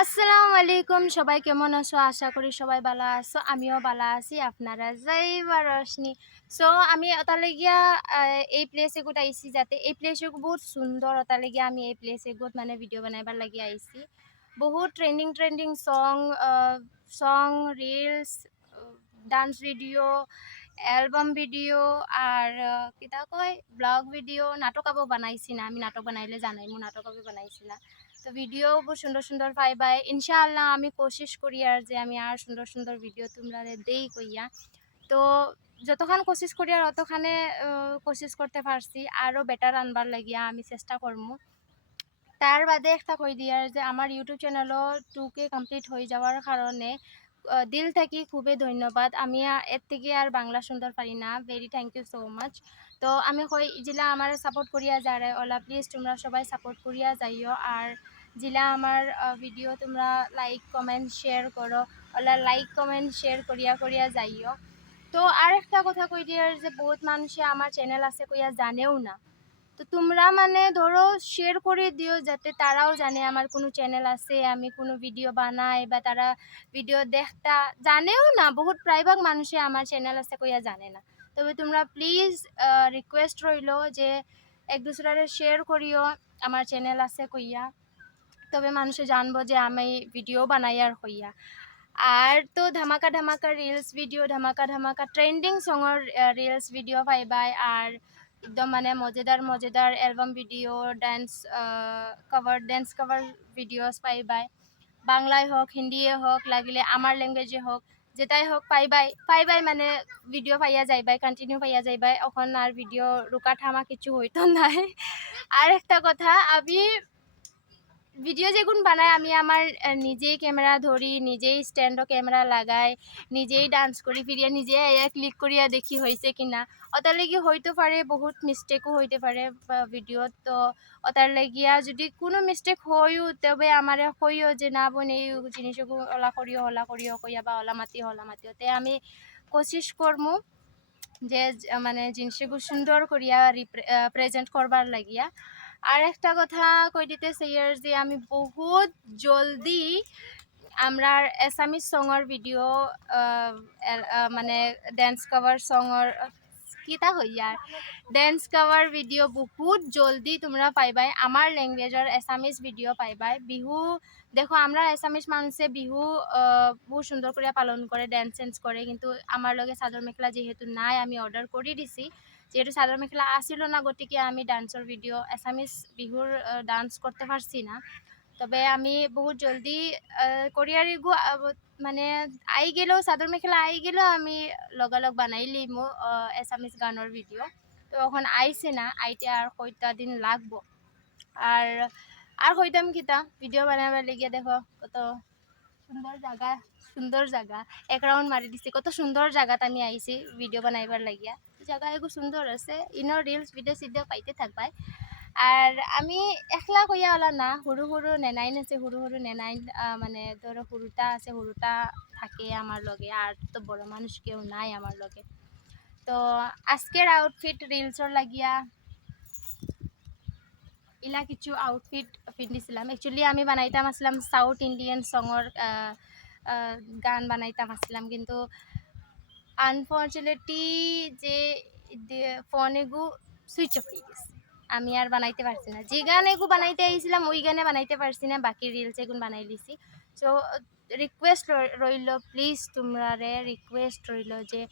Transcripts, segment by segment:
আসসালামু আলাইকুম, সবাই কেমন আছো? আশা করি সবাই ভালো আছো। আমিও ভালো আছি। আপনারা যাইবা রশনি। সো আমি অতালেগিয়া এই প্লেসে গোট আইছি, যাতে এই প্লেসে বহুত সুন্দর। অতালেগিয়া আমি এই প্লেসে গোট মানে ভিডিও বানাইবার লাগি আইছি। বহুত trending song, song reels, dance video, album video আর কিতা কয় ব্লগ ভিডিও, নাটক আবো বানাইছি না। আমি নাটক বানাইলে জানাই, মো নাটক আবো বানাইছি না। তো ভিডিও বহুত সুন্দর সুন্দর পাইবাই ইনশাআল্লাহ। আমি কোশিশ করি আর যে আমি আর সুন্দর সুন্দর ভিডিও তোমরা দেই কইয়া। তো যতখান কোশিশ করি আর অতখানে কোশিশ করতে পারছি, আরও বেটার আনবার লাগিয়া আমি চেষ্টা করবো। তার বাদে একটা কই দিয়ার যে আমার ইউটিউব চ্যানেলও 2K কমপ্লিট হয়ে যাওয়ার কারণে দিল থেকে খুবই ধন্যবাদ। আমি এর থেকে আর বাংলা সুন্দর পারি না। Very thank you so much. তো আমি কই যেলা আমার সাপোর্ট করিয়া যারে ওলা প্লিজ তোমরা সবাই সাপোর্ট করিয়া যাইও। আর যেলা আমার ভিডিও তোমরা লাইক কমেন্ট শেয়ার করো, ওলা লাইক কমেন্ট শেয়ার করিয়া করিয়া যাইও। তো আর একটা কথা কই দিয়ার যে বহুত মানুষে আমার চ্যানেল আছে কইয়া জানেও না। তো তোমরা মানে ধরো শেয়ার করে দিও, যাতে তারাও জানে আমার কোনো চ্যানেল আছে, আমি কোনো ভিডিও বানাই, বা তারা ভিডিও দেখতা জানেও না। বহুত প্রায়ভাগ মানুষে আমার চ্যানেল আছে কইয়া জানে না। তবে তোমরা প্লিজ রিকোয়েস্ট রইল যে এক দুসরারে শেয়ার করিও আমার চ্যানেল আছে কইয়া। তবে মানুষে জানবো যে আমি ভিডিও বানাই আর হইয়া। আর তো ধামাকা ধামাকা রিলস ভিডিও, ধামাকা ধামাকা ট্রেন্ডিং সঙর রিলস ভিডিও পাইবাই। আর একদম মানে মজাদার album video, dance cover videos পাইবাই। বাংলায় হোক, হিন্দিয়ে হোক, লাগিলে আমার ল্যাঙ্গুয়েজে হোক, যেটাই হোক পাইবাই মানে ভিডিও পাইয়া যাইবাই, কন্টিনিউ পাইয়া যাইবাই। এখন আর ভিডিও রুকা ঠামা কিছু হইতো নাই। আর একটা কথা, আমি ভিডিও যেগুন বানাই আমি আমার নিজেই ক্যামেরা ধরি, নিজেই স্ট্যান্ডও ক্যামেরা লাগাই, নিজেই ডান্স করি, ফিরিয়া নিজে ক্লিক করিয়া দেখি হয়েছে কিনা। ওটার লাগি হইতে পারে বহুত মিস্টেকও হইতে পারে ভিডিওত। তো ওটার লাগিয়া যদি কোনো মিস্টেক হইও, তবে আমার কইও যে না বোন এই জিনিসগুলো ওলা করিও কইয়া, বা ওলা মাতিও তে আমি কোশিশ করমু যে মানে জিনিসগুলো সুন্দর করিয়া প্রেজেন্ট করবার লাগিয়া। আর একটা কথা কই দিতে চাইয়ার যে আমি বহুত জলদি আমরা এসামিজ সঙর ভিডিও, মানে ড্যান্স কভার সঙর কিতা হইয়ার ড্যান্স কভার ভিডিও বহুত জলদি তোমরা পাইবাই। আমার ল্যাঙ্গুয়েজের এসামিজ ভিডিও পাইবাই। বিহু দেখো, আমরা এসামিজ মানুষে বিহু বহু সুন্দর করে পালন করে, ড্যান্স করে, কিন্তু আমার লগে চাদর মেখেলা যেহেতু নাই, আমি অর্ডার করে দিছি। যেহেতু চাদর মেখেলা আসিল না, গতিকে আমি ডান্সর ভিডিও, এসামিজ বিহুর ডান্স করতে পারছি না। তবে আমি বহুত জলদি কোরিয়ার ইগু মানে আই গেলেও, চাদর মেখেলা আই গেলেও আমি লগালগ বানাই লিমো এসামিজ গানের ভিডিও। তো এখন আইছে না, আইতে আর কয়টা দিন লাগবো। আর আর হইতাম কিতা ভিডিও বানাবার লেগে। দেখো কত সুন্দর জায়গা, এক রাউন্ড মারি দিছি। কত সুন্দর জায়গাত আমি আইছি ভিডিও বানাইবার লাগিয়া। জায়গা এগু সুন্দর আছে, ইনো রিলস ভিডিও পাইতে থাকবাই। আর আমি একলা কইয়া ওলা না, সরু নেনাইন আছে, সরু নেনাইন মানে ধরো সরুটা আছে, সরুটা থাকে আমার লগে। আর তো বড় মানুষ কেউ নাই আমার লগে। তো আজকের আউটফিট রিলসর লাগিয়া ইলা কিছু আউটফিট পিন্ধিছিলাম। একচুয়ালি আমি বানাইতাম আসলাম সাউথ ইন্ডিয়ান সঙর গান বানাইতাম আসলাম, কিন্তু আনফর্চুনেটলি যে ফোন এগু সুইচ অফ হয়ে গেছে। আমি আর বানাইতে পারছি না। যে গান এগু বানাইতে আইছিলাম ওই গানে বানাইতে পারছি না, বাকি রিলস এগুন বানাই দিছি। সো রিকোয়েস্ট রইল, প্লিজ তোমরা রিকোয়েস্ট রইল যে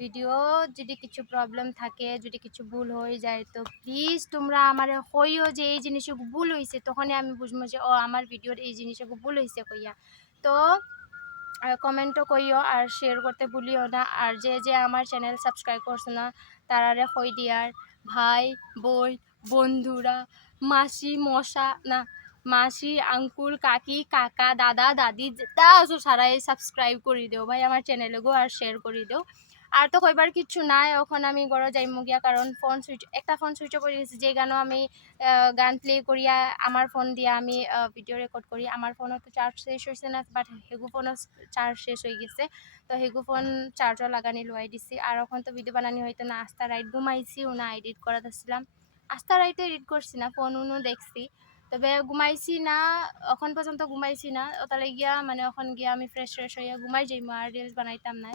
ভিডিও যদি কিছু প্রবলেম থাকে, যদি কিছু ভুল হয়ে যায়, তো প্লিজ তোমরা আমার কইও যে এই জিনিসগুলো ভুল হয়েছে। তখনই আমি বুঝবো যে ও আমার ভিডিওর এই জিনিসগুলো ভুল হয়েছে কইয়া। তো কমেন্টও কইও আর শেয়ার করতে ভুলিও না। আর যে আমার চ্যানেল সাবস্ক্রাইব করছে না, তারারে কই দিয়ার ভাই বই বন্ধুরা, মাসি মশা না মাসি আঙ্কুল কাকি কাকা দাদা দাদি যেটা আছো সারাই সাবস্ক্রাইব করে দেও ভাই আমার চ্যানেলে গো, আর শেয়ার করে দেও। আর তো কইবার কিছু নাই। এখন আমি ঘরে যাইমু গিয়া, কারণ একটা ফোন সুইচ অফ হয়ে গেছে। যে গানও আমি গান প্লে করিয়া আমার ফোন দিয়া আমি ভিডিও রেকর্ড করি, আমার ফোনও তো চার্জ শেষ হয়েছে না, বাট হেগু ফোনও চার্জ শেষ হয়ে গেছে। তো হেগু ফোন চার্জও লাগানি লুয়াই দিছি। আর এখন তো ভিডিও বানানি হইতো না, আস্তা রাইট ঘুমাইছি না এডিট করা দিছিলাম। আস্তা রাইটে এডিট করছি না, ফোন দেখছি। তবে ঘুমাইছি না, এখন পর্যন্ত ঘুমাইছি না, ওতালে গিয়া মানে এখন গিয়া আমি ফ্রেশ ফ্রেশ হইয়া ঘুমাই যাইমু, আর রিলস বানাইতাম না।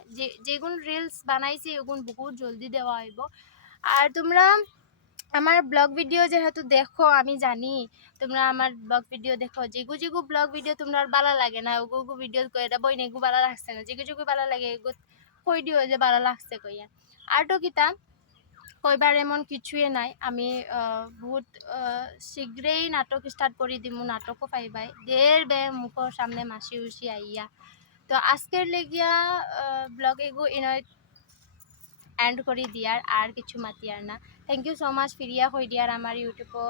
যেগুন রিলস বানাইছি ওগুন বহুত জলদি দেওয়া হইব। আর তোমরা আমার ব্লগ ভিডিও যেহেতু দেখো আমি জানি, তোমরা আমার ব্লগ ভিডিও দেখো, যেগু যেগু ব্লগ ভিডিও তোমরা ভালো লাগে না ওগু ভিডিও কইরা বই নেগু ভালো লাগছে না, যেগু যেগু ভালো লাগে এগু কই দিও যে ভালো লাগছে কইয়া। আর তো কিতা কইবার এমন কিছুই নাই। আমি বহুত শীঘ্রেই নাটক স্টার্ট করে দিমু, নাটকও পাইবাই দের বে মুখর সামনে মাসি উসি আইয়া। তো আজকের লেগিয়া ব্লগ এগু ইনয় এন্ড করে দিয়ার, আর কিছু মাতিয়ার না। থ্যাংক ইউ সো মাচ ফিরিয়া হই দিয়ার আমার ইউটিউবও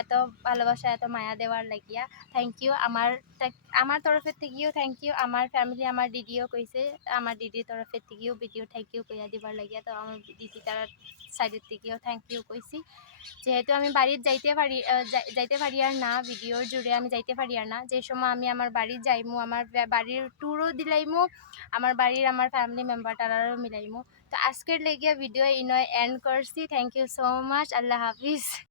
এত ভালোবাসা এত মায়া দেওয়ার লাগিয়া। থ্যাংক ইউ আমার তরফের থেকেও থ্যাংক ইউ, আমার ফ্যামিলি আমার দিদিও কইছে, আমার দিদির তরফের থেকেও ভিডিও থ্যাংক ইউ কইয়া দিবার লাগিয়া। তো আমার দিদি তার সাইডের থেকেও থ্যাংক ইউ কইছি। যেহেতু আমি বাড়ির যাইতে পারি আর না, ভিডিওর জুড়ে আমি যাইতে পারি আর না, যে সময় আমি আমার বাড়ি যাইমু, আমার বাড়ির ট্যুরও দিলাইমু, আমার বাড়ির আমার ফ্যামিলি মেম্বার তারারও মিলাইমু। তো আজকের লেগিয়া ভিডিও ইনয় এন্ড করছি। থ্যাংক ইউ সো মাচ, আল্লাহ হাফিজ।